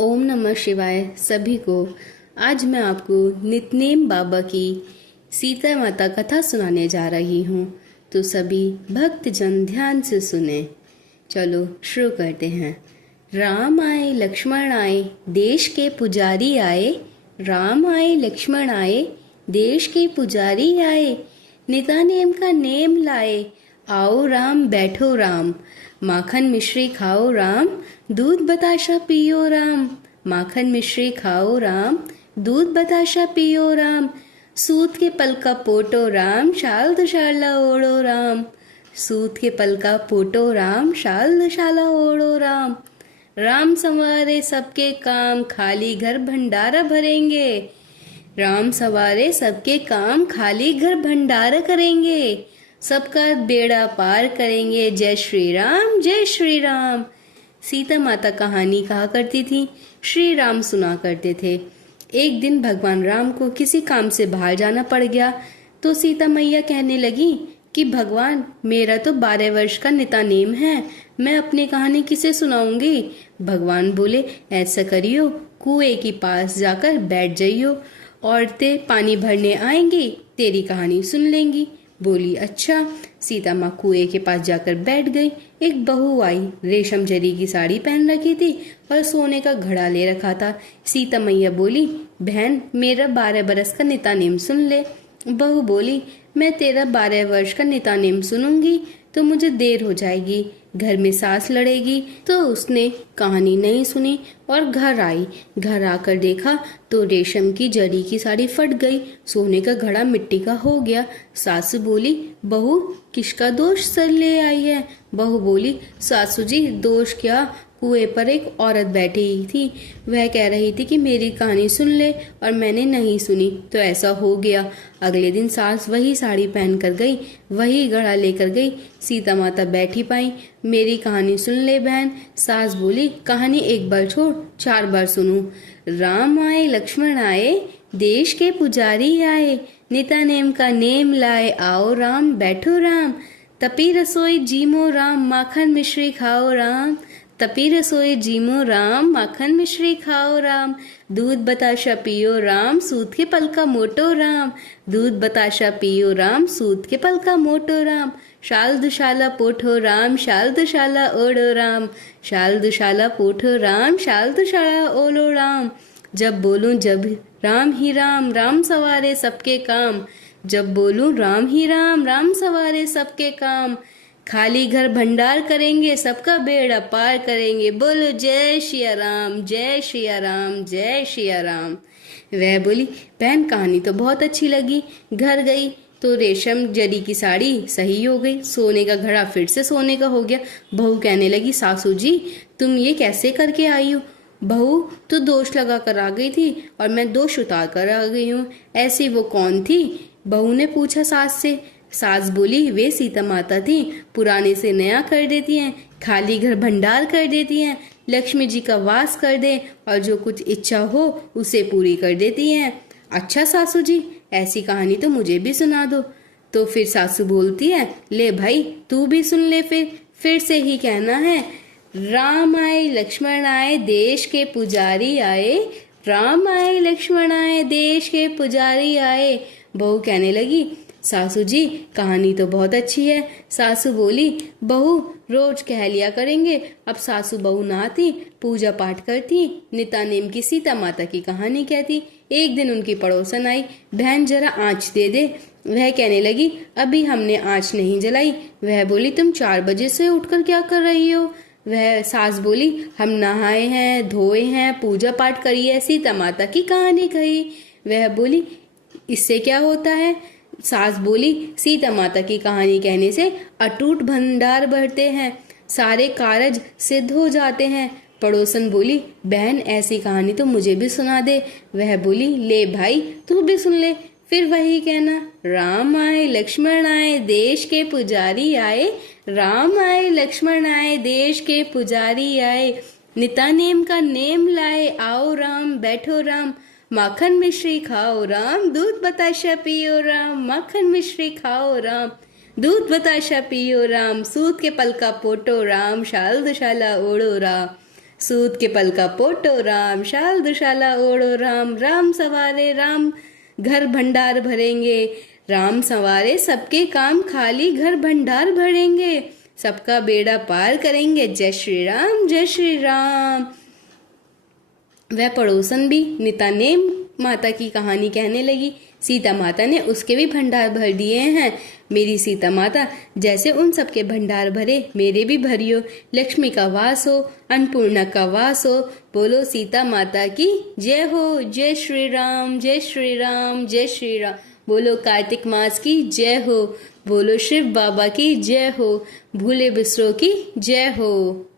ओम नमः शिवाय सभी को। आज मैं आपको नितनेम बाबा की सीता माता कथा सुनाने जा रही हूँ, तो सभी भक्तजन ध्यान से सुने। चलो शुरू करते हैं। राम आए लक्ष्मण आए देश के पुजारी आए, राम आए लक्ष्मण आए देश के पुजारी आए, निता नेम का नेम लाए, आओ राम बैठो राम, माखन मिश्री खाओ राम, दूध बताशा पियो राम, माखन मिश्री खाओ राम, दूध बताशा पियो राम, सूत के पल का पोटो राम, शाल दुशाला ओढ़ो राम, सूत के पल का पोटो राम, शाल दुशाला ओढ़ो राम, राम संवारे सबके काम, खाली घर भंडारा भरेंगे, राम सवारे सबके काम, खाली घर भंडारा करेंगे, सबका बेड़ा पार करेंगे, जय श्री राम जय श्री राम। सीता माता कहानी कहा करती थी, श्री राम सुना करते थे। एक दिन भगवान राम को किसी काम से बाहर जाना पड़ गया, तो सीता मैया कहने लगी कि भगवान मेरा तो 12 वर्ष का निता नेम है, मैं अपनी कहानी किसे सुनाऊंगी। भगवान बोले ऐसा करियो, कुएं के पास जाकर बैठ जाइयो, औरतें पानी भरने आएंगी, तेरी कहानी सुन लेंगी। बोली अच्छा। सीता माँ कुएं के पास जाकर बैठ गई। एक बहू आई, रेशम जरी की साड़ी पहन रखी थी और सोने का घड़ा ले रखा था। सीता मैया बोली बहन मेरा 12 बरस का निता नेम सुन ले। बहू बोली मैं तेरा 12 वर्ष का निता नेम सुनूंगी तो मुझे देर हो जाएगी, घर में सास लड़ेगी। तो उसने कहानी नहीं सुनी और घर आई। घर आकर देखा तो रेशम की जरी की साड़ी फट गई, सोने का घड़ा मिट्टी का हो गया। सासू बोली बहू किसका दोष सर ले आई है। बहू बोली सासू जी दोष क्या, कुएं पर एक औरत बैठी थी, वह कह रही थी कि मेरी कहानी सुन ले और मैंने नहीं सुनी तो ऐसा हो गया। अगले दिन सास वही साड़ी पहन कर गई, वही घड़ा लेकर गई। सीता माता बैठी पाई, मेरी कहानी सुन ले बहन। सास बोली कहानी एक बार छोड़ 4 बार सुनूं। राम आए लक्ष्मण आए देश के पुजारी आए, निता नेम का नेम लाए, आओ राम बैठो राम, तपी रसोई जीमो राम, माखन मिश्री खाओ राम, तपी रसोई जीमो राम, माखन मिश्री खाओ राम, दूध बताशा पियो राम, सूत के पल का मोटो राम, दूध बताशा पियो राम, सूत के पल का मोटो राम, शाल दुशाला पोठो राम, शाल दुशाला ओढ़ो राम, शाल दुशाला पोठो राम, शाल दुशाला ओढ़ो राम, जब बोलूं जब राम ही राम, राम सवारे सबके काम, जब बोलूं राम ही राम, राम सवारे सबके काम, खाली घर भंडार करेंगे, सबका बेड़ा पार करेंगे, बोलो जय श्री राम जय श्री राम जय श्री राम। वह बोली बहन कहानी तो बहुत अच्छी लगी। घर गई तो रेशम जरी की साड़ी सही हो गई, सोने का घड़ा फिर से सोने का हो गया। बहू कहने लगी सासू जी तुम ये कैसे करके आई हो। बहू तो दोष लगा कर आ गई थी और मैं दोष उतार कर आ गई हूँ। ऐसी वो कौन थी। बहू ने पूछा सास से। सास बोली वे सीता माता थी, पुराने से नया कर देती हैं, खाली घर भंडार कर देती हैं, लक्ष्मी जी का वास कर दे और जो कुछ इच्छा हो उसे पूरी कर देती हैं। अच्छा सासू जी ऐसी कहानी तो मुझे भी सुना दो। तो फिर सासू बोलती है ले भाई तू भी सुन ले। फिर से ही कहना है, राम आए लक्ष्मण आए देश के पुजारी आए, राम आए लक्ष्मण आए देश के पुजारी आए। बहू कहने लगी सासू जी कहानी तो बहुत अच्छी है। सासू बोली बहू रोज कह लिया करेंगे। अब सासू बहू ना आती, पूजा पाठ करती, निता नेम की सीता माता की कहानी कहती। एक दिन उनकी पड़ोसन आई, बहन जरा आँच दे दे। वह कहने लगी अभी हमने आँच नहीं जलाई। वह बोली तुम 4 बजे से उठकर क्या कर रही हो। वह सास बोली हम नहाए हैं धोए हैं, पूजा पाठ करी है, सीता माता की कहानी कही। वह बोली इससे क्या होता है। सास बोली सीता माता की कहानी कहने से अटूट भंडार बढ़ते हैं, सारे कारज सिद्ध हो जाते हैं। पड़ोसन बोली बहन ऐसी कहानी तो मुझे भी सुना दे। वह बोली ले भाई तू भी सुन ले। फिर वही कहना, राम आए लक्ष्मण आए देश के पुजारी आए, राम आए लक्ष्मण आए देश के पुजारी आए, निता नेम का नेम लाए, आओ राम बैठो राम, माखन मिश्री खाओ राम, दूध बताशा पियो राम, माखन मिश्री खाओ राम, दूध बताशा पियो राम, सूत के पल का पोटो राम, शाल दुशाला ओढ़ो राम, सूत के पल का पोटो राम, शाल दुशाला ओढ़ो राम, राम सवारे राम घर भंडार भरेंगे, राम संवारे सबके काम खाली घर भंडार भरेंगे, सबका बेड़ा पार करेंगे, जय श्री राम जय श्री राम। वह पड़ोसन भी नितानेम माता की कहानी कहने लगी। सीता माता ने उसके भी भंडार भर दिए हैं। मेरी सीता माता जैसे उन सबके भंडार भरे, मेरे भी भरियो। लक्ष्मी का वास हो, अन्नपूर्णा का वास हो। बोलो सीता माता की जय हो। जय श्री राम जय श्री राम जय श्री राम। बोलो कार्तिक मास की जय हो। बोलो शिव बाबा की जय हो। भूले बिसरो की जय हो।